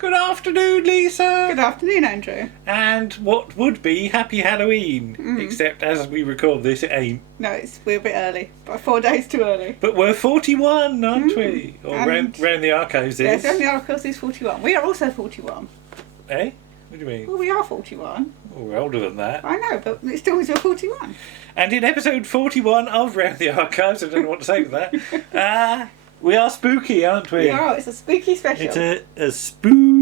Good afternoon, Lisa. Good afternoon, Andrew. And what would be Happy Halloween, except as we record this, it ain't. No, we're a bit early, by 4 days too early. But we're 41, aren't we? Or round the archives is. Yes, round the archives is 41. We are also 41. Eh? What do you mean? Well, we are 41. Oh, we're older than that. I know, but it still means we're 41. And in episode 41 of Round the Archives, I don't know what to say for that, we are spooky, aren't we? We are. It's a spooky special. It's a spooky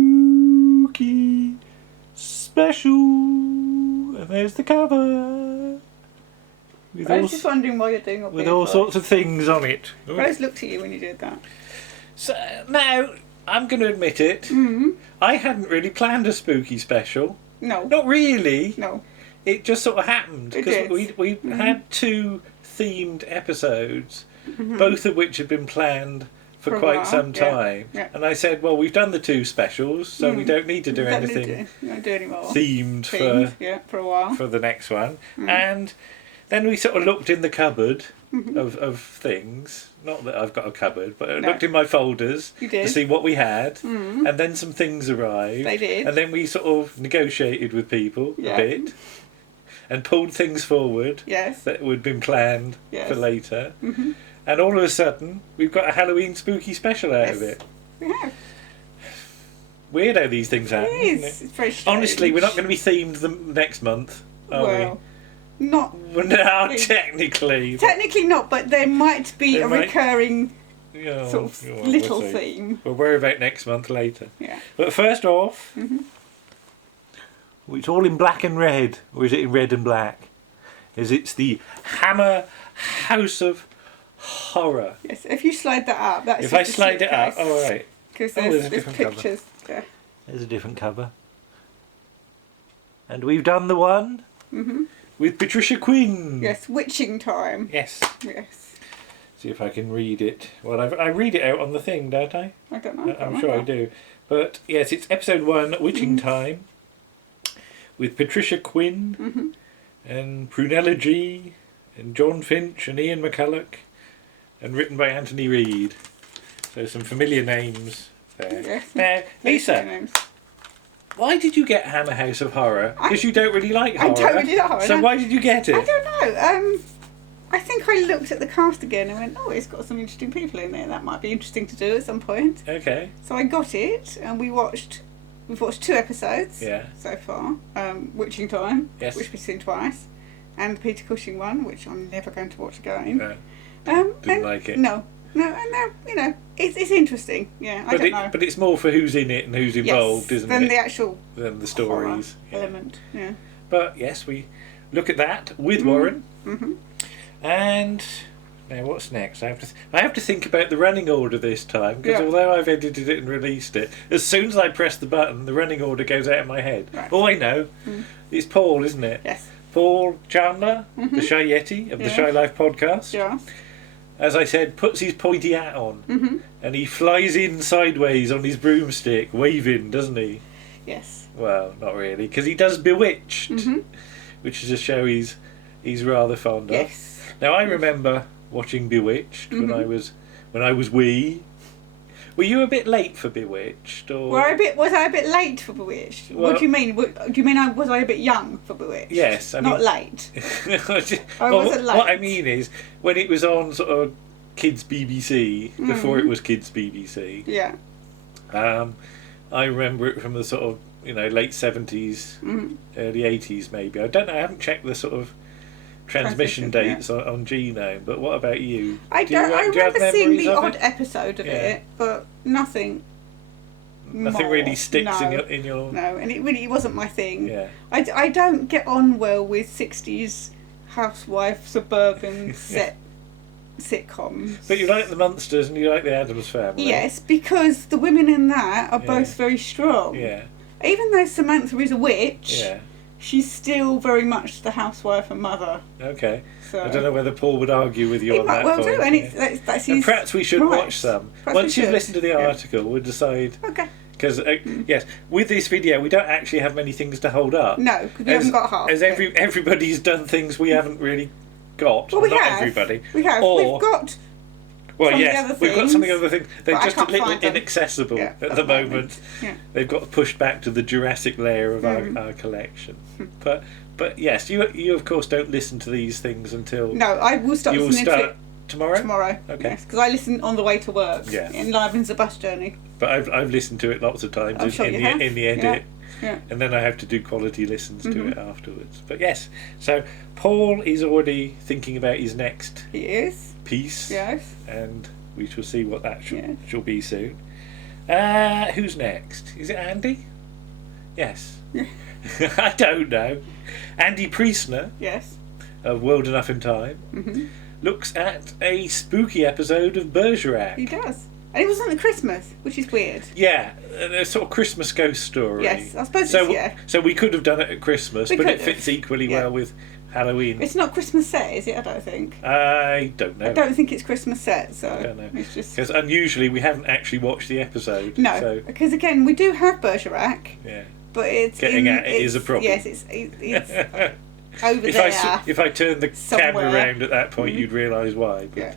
special. And there's the cover. I was just wondering why you're doing all with all sorts of things on it. Rose looked at you when you did that. So now, I'm going to admit it. I hadn't really planned a spooky special. No. Not really. No. It just sort of happened. It Because did. we had two themed episodes, both of which had been planned for quite some time. Yeah. And I said, well, we've done the two specials, so we don't need to do anything don't do anymore. themed for a while. for the next one. And then we sort of looked in the cupboard of things. Not that I've got a cupboard, but I looked in my folders to see what we had. And then some things arrived. They did. And then we sort of negotiated with people a bit. And pulled things forward that had been planned for later. And all of a sudden, we've got a Halloween spooky special out of it. We have. Weird how these things happen, It isn't is. it? It's very strange. Honestly, we're not going to be themed the next month, are Well, not. we? No, technically. Technically not, but there might be There a might- recurring Yeah, sort of we'll little see. theme. We'll worry about next month later. Yeah. But first off, it's all in black and red, or is it in red and black? It's the Hammer House of Horror. Yes, if you slide that up, that's If I slide it up, all right. Because there's a there's different cover. pictures there. There's a different cover. And we've done the one with Patricia Quinn. Yes, witching time. Yes. Yes. See if I can read it. Well, I read it out on the thing, don't I? I don't know. I'm sure I do. But yes, it's episode 1, Witching Time, with Patricia Quinn and Prunella G and John Finch and Ian McCulloch, and written by Anthony Reid. So some familiar names there. Yes. Now, Lisa, why did you get Hammer House of Horror? Because you don't really like horror. I don't really like horror. So why did you get it? I don't know. I think I looked at the cast again and went, oh, it's got some interesting people in there. That might be interesting to do at some point. Okay. So I got it, and we've watched 2 episodes so far. Witching Time, which we've seen twice, and the Peter Cushing one, which I'm never going to watch again. Didn't like it. No, and it's interesting. Yeah, I don't know. But it's more for who's in it and who's involved, isn't than it? the actual than the stories element. Yeah. But yes, we look at that with Warren. And now what's next? I have to think about the running order this time, because although I've edited it and released it, as soon as I press the button, the running order goes out of my head. Right. Oh, I know. It's Paul, isn't it? Yes. Paul Chandler, the Shy Yeti of the Shy Life podcast. Yeah. As I said, puts his pointy hat on, and he flies in sideways on his broomstick, waving, doesn't he? Yes. Well, not really, because he does Bewitched, which is a show he's rather fond of. Yes. Now I remember watching Bewitched when I was wee. Were you a bit late for Bewitched, or Was I a bit late for Bewitched? Well, what do you mean? Do you mean was I a bit young for Bewitched? Yes, I not mean, late. I wasn't late. What I mean is, when it was on sort of Kids BBC, before it was Kids BBC, Yeah. I remember it from the sort of late 70s, early 80s maybe. I don't know. I haven't checked the sort of transmission dates on Genome. But what about you? I remember seeing the odd episode of it, but nothing. Nothing really sticks in your. No, and it really wasn't my thing. Yeah. I don't get on well with 60s housewife suburban set sitcoms. But you like the Munsters and you like the Addams Family. Yes, because the women in that are both very strong. Yeah. Even though Samantha is a witch, Yeah. she's still very much the housewife and mother. Okay. So I don't know whether Paul would argue with you he on might that well point. do, and that's his. And perhaps we should right. watch some. Perhaps Once we you've should. listened to the article, we'll decide. Okay. Because, yes, with this video, we don't actually have many things to hold up. No, because we haven't got half. As everybody's done things we haven't really got. Well, we Not have. everybody. We have. Or We've got Well, yes, we've got some of the other things. They're just a little inaccessible at the moment. Yeah. They've got pushed back to the Jurassic layer of our collection. But yes, you of course don't listen to these things until... No, I will start listening to it tomorrow? Tomorrow, okay. Yes, because I listen on the way to work. Yeah. It enlivens the bus journey. But I've listened to it lots of times in the edit. Yeah. And then I have to do quality listens to it afterwards. But yes, so Paul is already thinking about his next piece. Yes. And we shall see what that shall be soon. Who's next? Is it Andy? Yes. I don't know. Andy Priestner. Yes. Of World Enough in Time. Looks at a spooky episode of Bergerac. He does. And it wasn't at Christmas, which is weird. Yeah, a sort of Christmas ghost story. Yes, I suppose So we could have done it at Christmas, but it fits equally well with Halloween. It's not Christmas set, is it? I don't think. I don't know. I don't think it's Christmas set, so... I don't know. It's just... Because unusually we haven't actually watched the episode. No, because again, we do have Bergerac. Yeah. But it's... It is a problem. Yes, it's over there. If I turned the camera around at that point, you'd realise why. But,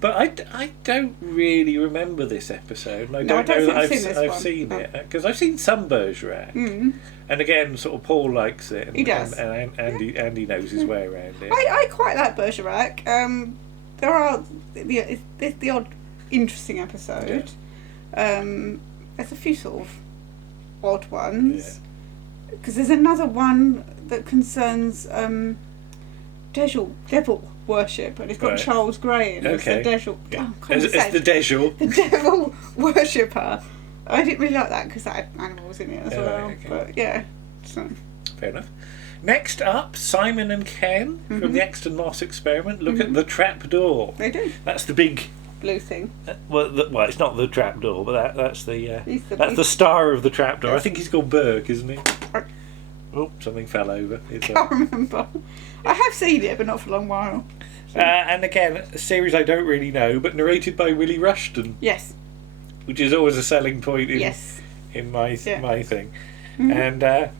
but I don't really remember this episode, and I don't know that I've seen it, because I've seen some Bergerac, and again, sort of Paul likes it, and, he does, and Andy knows his way around it. I quite like Bergerac. There are the odd interesting episode. There's a few sort of odd ones, because there's another one that concerns devil worship, and it's got Charles Gray in it. It's the devil. It's the devil. The devil worshipper. I didn't really like that because that had animals in it as well. Okay. But yeah, so. Fair enough. Next up, Simon and Ken from the ExtonMoss experiment look at the trap door. They do. That's the big blue thing. Well, it's not the trap door, but that's the star of the trap door. I think he's called Berg, isn't he? Oh, something fell over. I can't remember. I have seen it, but not for a long while. So. And again, a series I don't really know, but narrated by Willie Rushton. Yes. Which is always a selling point in my thing. And I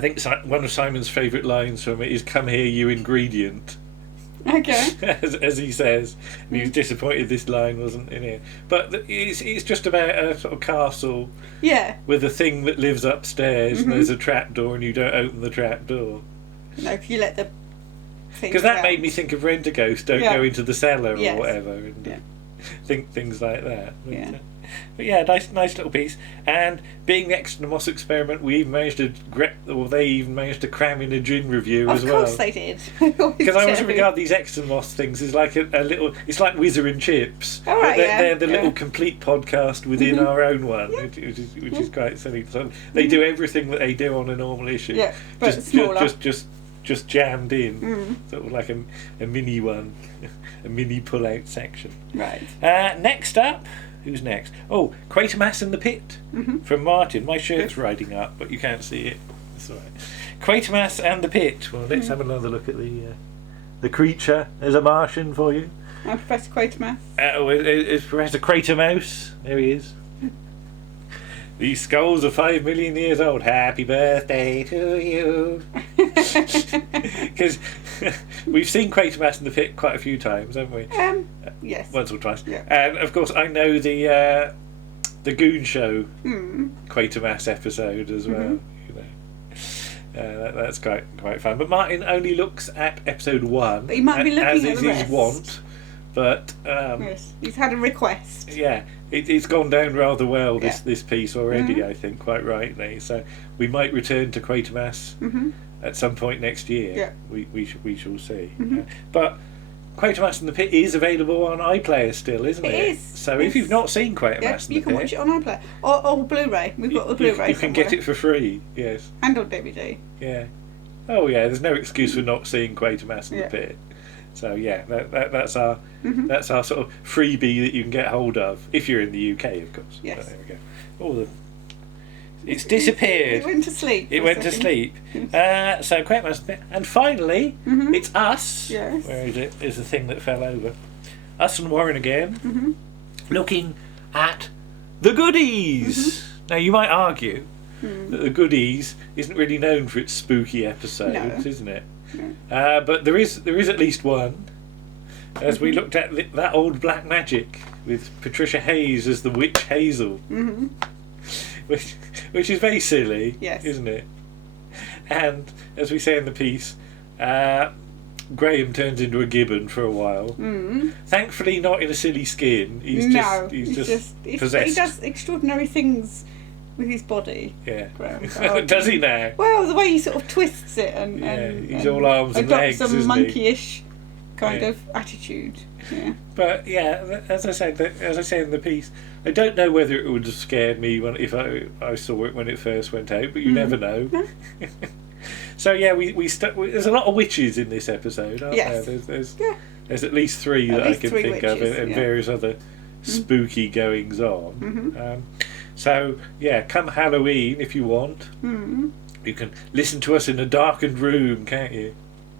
think one of Simon's favourite lines from it is "Come here, you ingredient." Okay. as he says, and he was disappointed this line wasn't in here. But it's just about a sort of castle. Yeah. With a thing that lives upstairs, and there's a trap door, and you don't open the trap door. No, if you let the. Because that made me think of Rent a Ghost. Don't go into the cellar or whatever, and think things like that. But yeah, nice little piece. And being the ExtonMoss experiment, they even managed to cram in a gin review as well. Of course they did. Because I always regard these ExtonMoss things as like a little. It's like Whizzer and Chips. Oh, right, they're the little complete podcast within our own one, which is quite silly. So they do everything that they do on a normal issue. Yeah, but smaller. Just jammed in, sort of like a mini one, a mini pull-out section. Right. Next up. Who's next? Oh, Quatermass And The Pit from Martin. My shirt's riding up, but you can't see it. That's all right. Quatermass And The Pit. Well, let's have another look at the creature. There's a Martian for you. I'm Professor Quatermass. It's Professor Quatermass. There he is. These skulls are 5 million years old. Happy birthday to you. Because we've seen Quatermass and the Pit quite a few times, haven't we? Yes. Once or twice. Yeah. And of course, I know the Goon Show Quatermass episode as well. That's quite fun. But Martin only looks at episode 1. But he might be looking as at is the rest. his want. But yes, he's had a request. Yeah, it's gone down rather well this piece already. I think quite rightly. So we might return to Quatermass at some point next year. Yeah, we shall see. But Quatermass and the Pit is available on iPlayer still, isn't it? It is. So if you've not seen Quatermass and the Pit, you can watch it on iPlayer or Blu-ray. We've got the Blu-ray. You can get it for free. Yes. And on DVD. Yeah. Oh yeah. There's no excuse for not seeing Quatermass and the Pit. So yeah, that's our sort of freebie that you can get hold of if you're in the UK, of course. Yes. So there we go. Oh, it's disappeared. It went to sleep. So Quatermass, and finally, it's us. Yes. Where is it? Is the thing that fell over? Us and Warren again, looking at the goodies. Now you might argue that the goodies isn't really known for its spooky episodes, isn't it? But there is at least one, as we looked at that old black magic with Patricia Hayes as the witch Hazel, which is very silly, Yes. isn't it? And as we say in the piece, Graham turns into a gibbon for a while. Thankfully, not in a silly skin. He's just possessed. He does extraordinary things with his body. Yeah. Graham. Does he now? Well, the way he sort of twists it and he's all arms and legs, some isn't monkeyish kind of attitude. Yeah. But yeah, as I say in the piece, I don't know whether it would have scared me if I saw it when it first went out, but you never know. So yeah, there's a lot of witches in this episode, aren't there? There's at least three that I can think of, and various other spooky goings on. So yeah, come Halloween if you want, you can listen to us in a darkened room, can't you?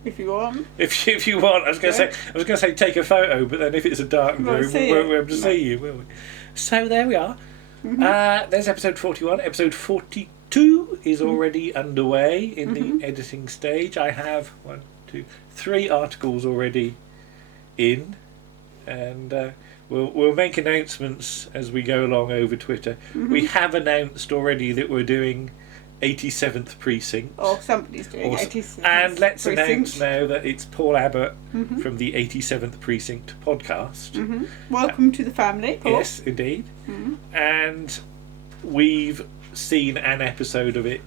If you want. If you want, I was going to say take a photo, but then if it's a darkened room, we won't be able to see you, will we? So there we are. There's episode 41. Episode 42 is already underway in the editing stage. I have 3 articles already in, and we'll make announcements as we go along over Twitter. We have announced already that we're doing 87th Precinct. Or somebody's doing 87th And let's Precinct. announce now that it's Paul Abbott from the 87th Precinct podcast. Welcome to the family, Paul. Yes, indeed. And we've seen an episode of it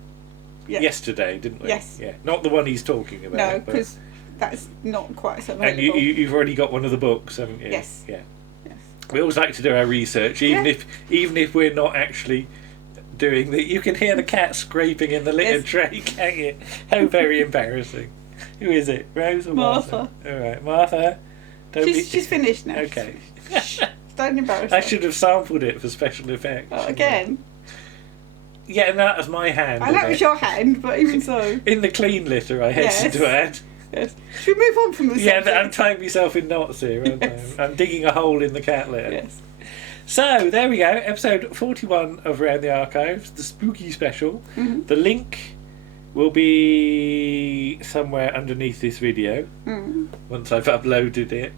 yesterday, didn't we? Yes. Yeah. Not the one he's talking about. No, because that's not quite so available. And you've already got one of the books, haven't you? Yes. Yeah. We always like to do our research, even if we're not actually doing the. You can hear the cat scraping in the litter tray, can't you? How very embarrassing. Who is it, Rose or Martha? All right, Martha. She's finished now. Okay. Don't embarrass her. I should have sampled it for special effects. Oh, again. Yeah, and that was my hand. I know it was your hand, but even so. In the clean litter, I hasten to add. Yes. Should we move on from the subject? Yeah, I'm tying myself in knots here, aren't I? I'm digging a hole in the cat litter. Yes. So, there we go, episode 41 of Round the Archives, the spooky special. The link will be somewhere underneath this video once I've uploaded it.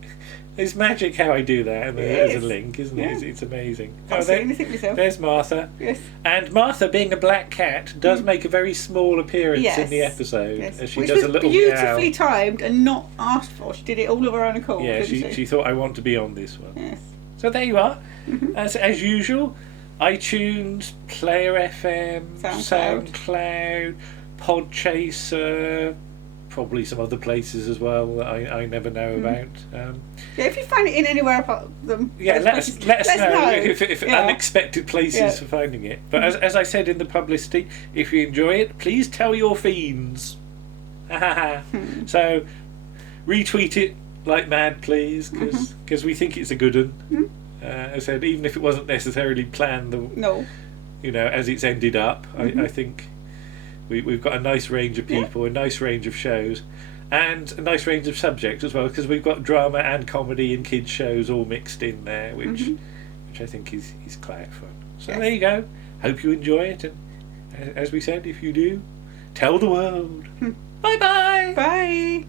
It's magic how I do that, and there's a link, isn't it? It's amazing. Can't say anything myself. There's Martha. Yes. And Martha, being a black cat, does make a very small appearance in the episode. As she Which does was a little beautifully meow. timed and not asked for. She did it all of her own accord. Yeah, didn't she thought I want to be on this one. Yes. So there you are. As usual, iTunes, Player FM, SoundCloud, Podchaser, probably some other places as well that I never know about. If you find it in anywhere apart from let us know if unexpected places for finding it. But as I said in the publicity, if you enjoy it, please tell your fiends. So retweet it like mad, please, because we think it's a good one. I said, even if it wasn't necessarily planned, as it's ended up, I think we've got a nice range of people, a nice range of shows, and a nice range of subjects as well, because we've got drama and comedy and kids shows all mixed in there, which I think is quite fun. So there you go. Hope you enjoy it, and as we said, if you do, tell the world. Bye-bye. Bye.